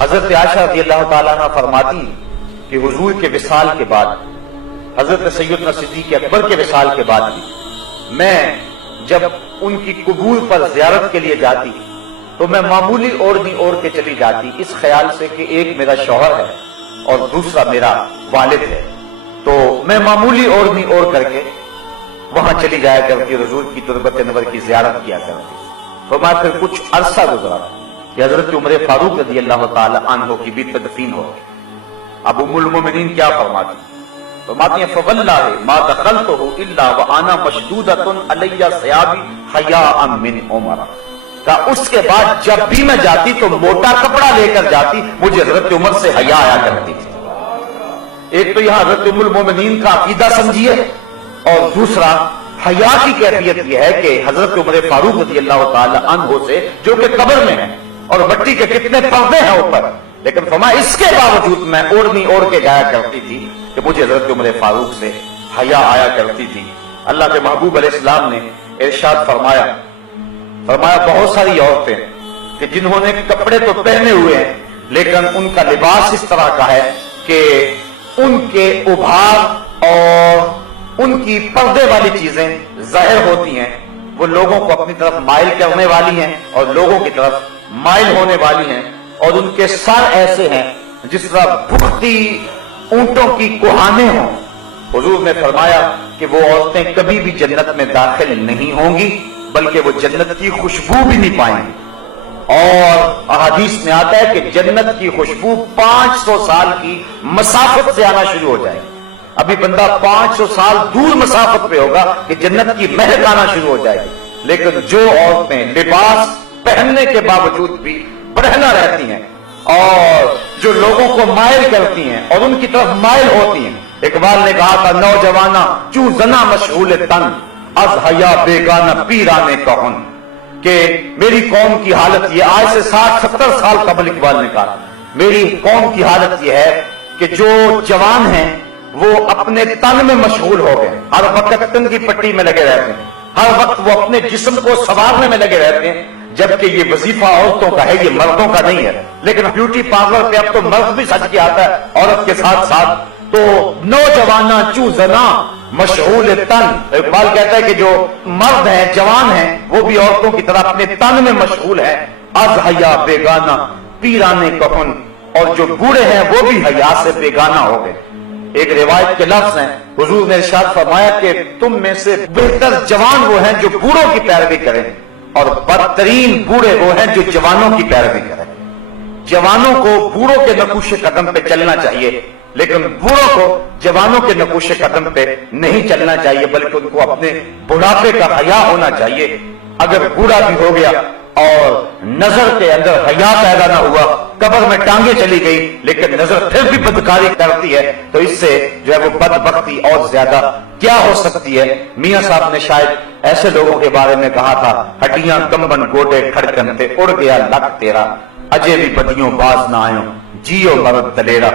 حضرت عائشہ رضی اللہ تعالیٰ عنہ فرماتی کہ حضور کے وصال کے بعد، حضرت سیدنا صدیق اکبر کے وصال کے بعد بھی میں جب ان کی قبور پر زیارت کے لیے جاتی تو میں معمولی اوڑھنی اوڑھ کے چلی جاتی، اس خیال سے کہ ایک میرا شوہر ہے اور دوسرا میرا والد ہے، تو میں معمولی اوڑھنی اوڑھ کر کے وہاں چلی جایا کرتی، حضور کی تربت انور کی زیارت کیا کرتی۔ فرمایا پھر کچھ عرصہ گزرا کہ حضرت عمر فاروق رضی اللہ تعالی عنہ کی بھی تدفین ہو گئی۔ اب ام المومنین کیا فرماتی ہیں فواللہ ما دخلتہ الا وانا مشدودۃ علی ثیابی حیاء من عمر، کہ اس کے بعد جب بھی میں جاتی تو موٹا کپڑا لے کر جاتی، مجھے حضرت عمر سے حیا آیا کرتی تھی۔ ایک تو یہاں حضرت ام المومنین کا عقیدہ سمجھیے، اور دوسرا حیا کی کیفیت یہ ہے کہ حضرت عمر فاروق رضی اللہ تعالی عنہ سے جو کہ قبر میں ہے اور مٹی کے کتنے پردے ہیں اوپر، لیکن فرمایا اس کے باوجود میں اوڑھنی اوڑھ کے جایا کرتی تھی کہ مجھے حضرت عمر فاروق سے حیا آیا کرتی تھی۔ اللہ کے محبوب علیہ السلام نے ارشاد فرمایا بہت ساری عورتیں کہ جنہوں نے کپڑے تو پہنے ہوئے ہیں لیکن ان کا لباس اس طرح کا ہے کہ ان کے ابھار اور ان کی پردے والی چیزیں ظاہر ہوتی ہیں، وہ لوگوں کو اپنی طرف مائل کرنے والی ہیں اور لوگوں کی طرف مائل ہونے والی ہیں، اور ان کے سر ایسے ہیں جس طرح بھکتی اونٹوں کی کوہانے ہوں۔ حضور نے فرمایا کہ وہ عورتیں کبھی بھی جنت میں داخل نہیں ہوں گی بلکہ وہ جنت کی خوشبو بھی نہیں پائیں گی، اور احادیث میں آتا ہے کہ جنت کی خوشبو 500 سال کی مسافت سے آنا شروع ہو جائے گی۔ ابھی بندہ 500 سال دور مسافت پہ ہوگا کہ جنت کی مہک آنا شروع ہو جائے گی، لیکن جو عورتیں لباس پہننے کے باوجود بھی برہنہ رہتی ہیں اور جو لوگوں کو مائل کرتی ہیں اور ان کی طرف مائل ہوتی ہیں، اقبال نے کہا تھا نوجوانہ چوں زنا مشغول تن از حیا بیگانہ پیرانے کہن، کہ میری قوم کی حالت یہ، آج سے 60-70 سال قبل اقبال نے کہا میری قوم کی حالت یہ ہے کہ جو جوان ہیں وہ اپنے تن میں مشغول ہو گئے، ہر وقت تن کی پٹی میں لگے رہتے ہیں، ہر وقت وہ اپنے جسم کو سنوارنے میں لگے رہتے ہیں، جبکہ یہ وظیفہ عورتوں کا ہے، یہ مردوں کا نہیں ہے۔ لیکن بیوٹی پارلر پہ اب تو مرد بھی سج کے آتا ہے عورت کے ساتھ ساتھ، تو نوجوانہ چوں زنا مشغول تن، اقبال کہتا ہے کہ جو مرد ہیں جوان ہیں وہ بھی عورتوں کی طرح اپنے تن میں مشغول ہے، از حیا بیگانہ پیرانے کہن، اور جو بوڑھے ہیں وہ بھی حیا سے بیگانہ ہو گئے۔ ایک روایت کے لفظ ہیں، حضور نے ارشاد فرمایا کہ تم میں سے بہتر جوان وہ ہیں جو بوڑھوں کی پیروی کریں، اور بدترین بوڑھے وہ ہیں جو جوانوں کی پیروی کریں۔ جوانوں کو بوڑھوں کے نقوش قدم پہ چلنا چاہیے، لیکن بوڑھوں کو جوانوں کے نقوش قدم پہ نہیں چلنا چاہیے، بلکہ ان کو اپنے بڑھاپے کا حیا ہونا چاہیے۔ اگر بوڑھا بھی ہو گیا اور نظر کے اندر حیا پیدا نہ ہوا، قبر میں ٹانگیں چلی گئی لیکن نظر پھر بھی بدکاری کرتی ہے، تو اس سے جو ہے وہ بدبختی اور زیادہ کیا ہو سکتی ہے۔ میاں صاحب نے شاید ایسے لوگوں کے بارے میں کہا تھا ہڈیاں کمبن گوڈے کھڑکن تے اڑ گیا لک تیرا، اجے بھی بدیوں باز نہ آئوں جیو مرد دلیرا۔